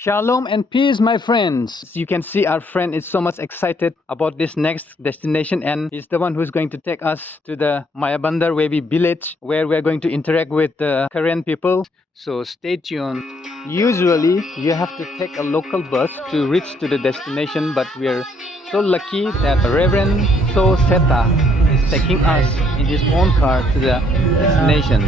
Shalom and peace, my friends. You can see our friend is so much excited about this next destination, and he's the one who's going to take us to the Mayabunder Webi village where we're going to interact with the Korean people. So stay tuned. Usually, you have to take a local bus to reach to the destination, but we're so lucky that Reverend So Seta is taking us in his own car to the destination.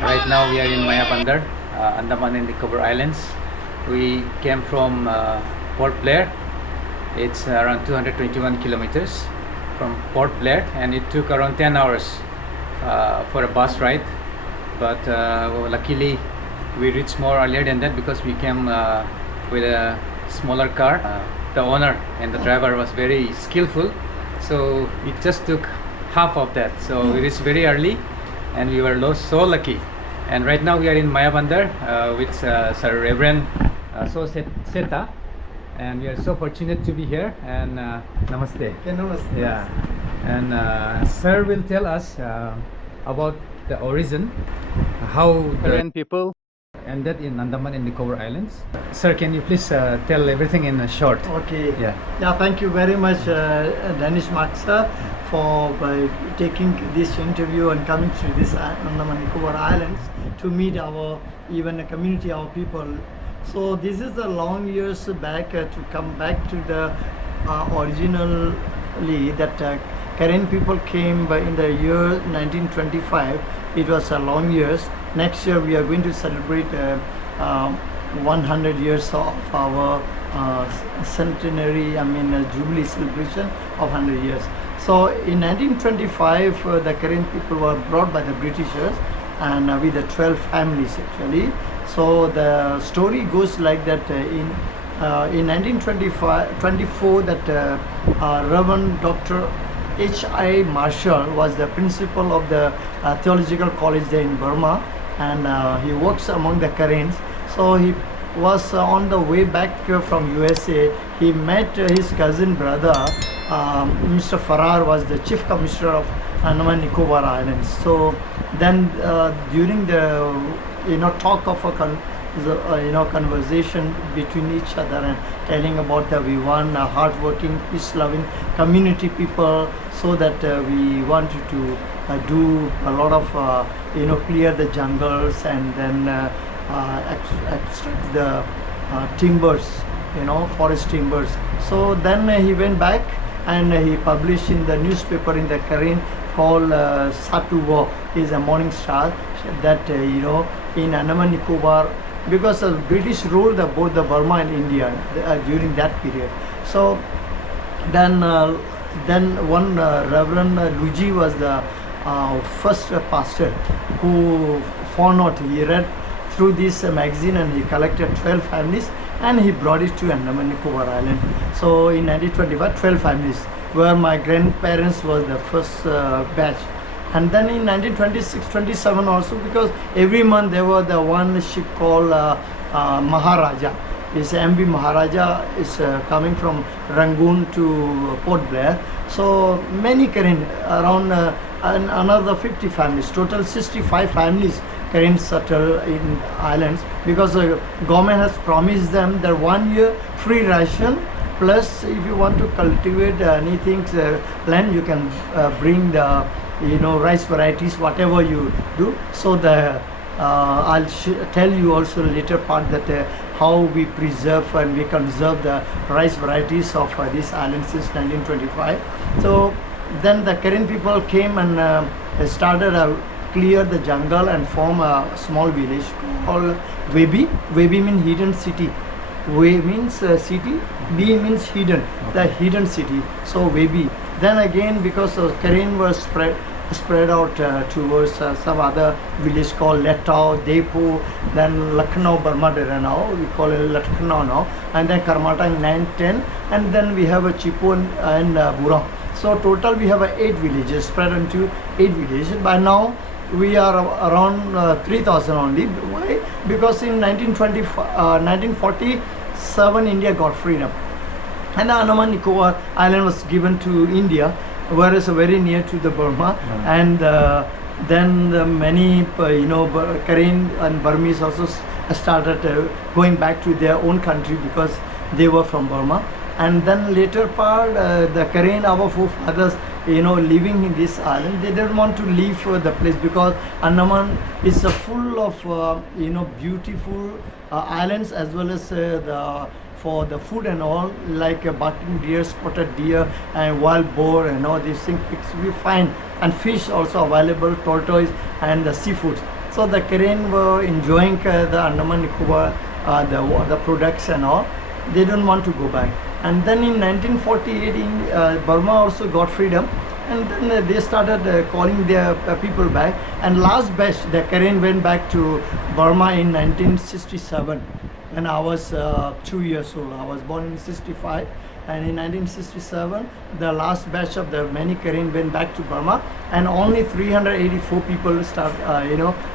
Right now we are in Mayabunder, Andaman and Nicobar Islands. We came from Port Blair. It's around 221 kilometers from Port Blair, and it took around 10 hours for a bus ride. But luckily we reached more earlier than that because we came with a smaller car. The owner and the driver was very skillful, so it just took half of that. So we reached very early and we were so lucky. And right now we are in Mayabunder with Sir Reverend Seta, and we are so fortunate to be here. And namaste. Okay, namaste. Yeah, and Sir will tell us about the origin, how the Korean people ended in Andaman and Nicobar Islands. Sir, can you please tell everything in a short? Okay. Yeah. Thank you very much, Danish Mark sir, for taking this interview and coming to this Andaman Nicobar Islands to meet our even a community, our people. So this is the long years back to come back to the originally that Korean people came in the year 1925. It was a long years. Next year we are going to celebrate 100 years of our centenary, jubilee celebration of 100 years. So in 1925 the Korean people were brought by the Britishers, and with the 12 families actually. So the story goes like that in 1924 that Reverend Dr. H.I. Marshall was the principal of the theological college there in Burma, and he works among the Koreans. So he was on the way back from USA. He met his cousin brother, Mr. Farrar was the chief commissioner of Andaman Nicobar Islands. So then during the talk of a conversation between each other and telling about that we want a hard-working, peace-loving community people, so that we wanted to do a lot of clear the jungles and then extract the timbers, forest timbers. So then he went back and he published in the newspaper in the Korean called Satuwo, is a morning star, that in Andaman Nicobar, because the British ruled both the Burma and India during that period. So then one Reverend Luigi was the first pastor who found out. He read through this magazine and he collected 12 families and he brought it to Andaman Nicobar Island. So in 1925, 12 families, where my grandparents was the first batch. And then in 1926-27 also, because every month there was the one ship called Maharaja. This MB Maharaja is coming from Rangoon to Port Blair. So many Korean, around another 50 families, total 65 families Koreans settle in islands, because the government has promised them that 1 year free ration, plus if you want to cultivate anything land, you can bring the rice varieties, whatever you do. So the I'll tell you also later part that how we preserve and we conserve the rice varieties of this island since 1925. So then the Korean people came and started clear the jungle and form a small village called Webi. Webi means hidden city. We means city, B means hidden, the hidden city. So Webi. Then again, because Korean was spread out towards some other village called Letao, Depo, then Lucknow, Burma now, we call it Lucknow now, and then Karmatang 9, 10, and then we have a Chipon and Burang. So total we have 8 villages, spread into 8 villages. By now we are around 3,000 only. Why? Because in 1947 India got freedom, and the Andaman Nicobar Island was given to India, whereas very near to the Burma, and then the many Karen and Burmese also started going back to their own country because they were from Burma. And then later part, the Karen, our forefathers, living in this island, they didn't want to leave the place because Andaman is full of beautiful islands, as well as for the food and all, like barking deer, spotted deer, and wild boar, and all these things we find, and fish also available, tortoise, and the seafood. So the Karen were enjoying the Andaman Nicobar, the products and all. They don't want to go back. And then in 1948, Burma also got freedom, and then they started calling their people back. And last batch, the Karen went back to Burma in 1967. When I was 2 years old. I was born in 65, and in 1967 the last batch of the many Karen went back to Burma, and only 384 people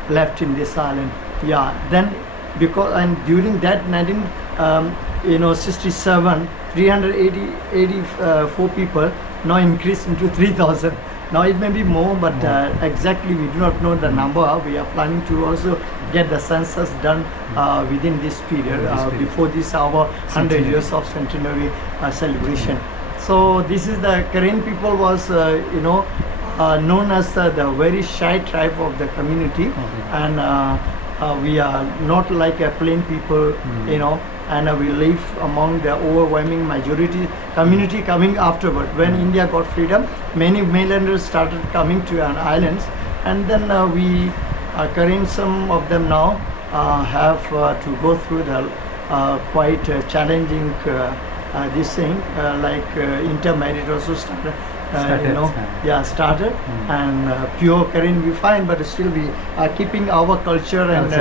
left in this island. Yeah, then because, and during that 1967, 384 people now increased into 3,000. Now it may be more, but exactly we do not know the number. We are planning to also get the census done within this period, before this our 100 years of centenary celebration. So this is the Karen people was known as the very shy tribe of the community, and we are not like a plain people, and we live among the overwhelming majority community coming afterward. When India got freedom, many mainlanders started coming to our islands, and then we Karen, some of them now have to go through the quite challenging this thing, like intermarriage also started. Started, and pure Karen we find, but still we are keeping our culture and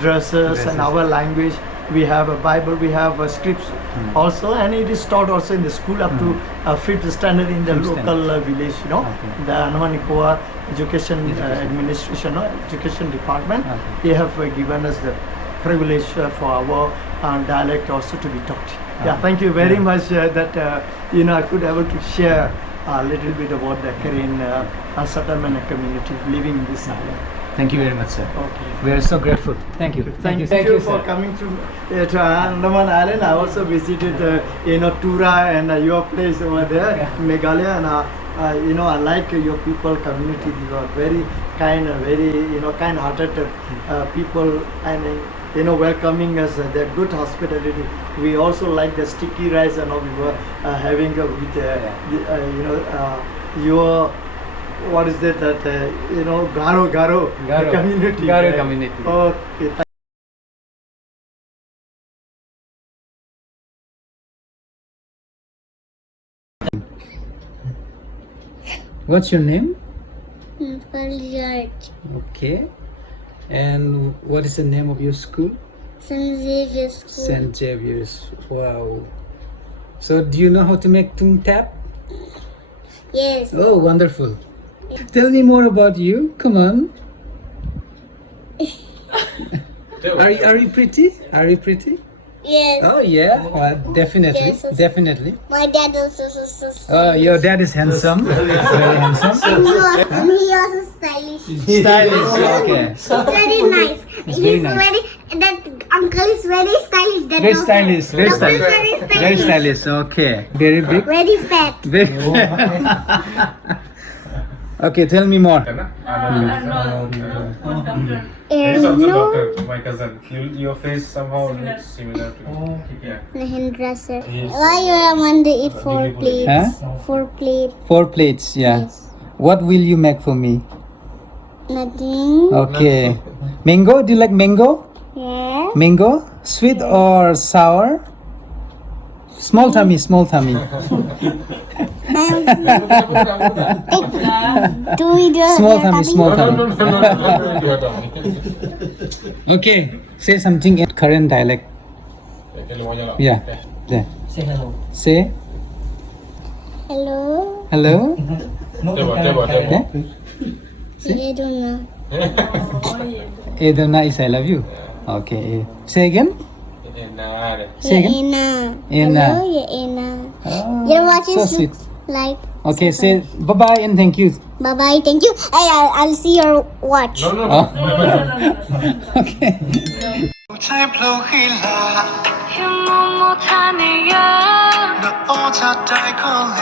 dresses and our language. We have a Bible, we have scripts also, and it is taught also in the school up to 5th standard in the local village. The Andaman Nicobar Education Administration, Education Department, they have given us the privilege for our dialect also to be taught. Yeah, thank you very much that I could able to share a little bit about the Karen settlement and community living in this island. Thank you very much, sir. Okay. We are so grateful. Thank you. Thank you for sir. coming to Andaman Island. I also visited Tura and your place over there, Meghalaya, and I like your people, community. You are very kind, very kind-hearted people, and welcoming us. They're good hospitality. We also like the sticky rice, and we were having with your. What is that? Garo community. Garo community. Okay. What's your name? George. Okay. And what is the name of your school? St. Xavier's School. St. Xavier's. Wow. So do you know how to make tung tap? Yes. Oh, wonderful. Tell me more about you. Come on. Are you pretty? Are you pretty? Yes. Oh yeah, definitely, Yes, yes. definitely. My dad also so Your dad is handsome, very handsome. and he also stylish. Stylish. Okay. Very nice. It's very nice. That uncle is very stylish. That Very doctor- stylish. Very doctor is stylish. Very stylish. Okay. Very big. Very fat. Very. Okay, tell me more. He's No. also doctor, my cousin. Your face somehow looks similar to yeah. Hairdresser. Why you want to eat 4 plates? Huh? 4 plates. 4 plates. Yeah. Yes. What will you make for me? Nothing. Okay. Mango? Do you like mango? Yeah. Mango? Sweet or sour? Small tummy. Small tummy. Do we do Small tummy. Small tummy. Okay. Say something in Korean dialect. Yeah. Yeah. Say hello. Say Hello. hello. Tebo. Yeah. I don't know. Edona is I love you. Okay. Say again. Say again. Ena. Ena. Hello, yeah, Ena. Oh, Your watches so look sweet. like. Okay, say bye bye and thank you. Bye bye. Thank you. Hey, I'll see your watch. No, no, Oh. no. Okay. 在不起啦，那我才ได้可怜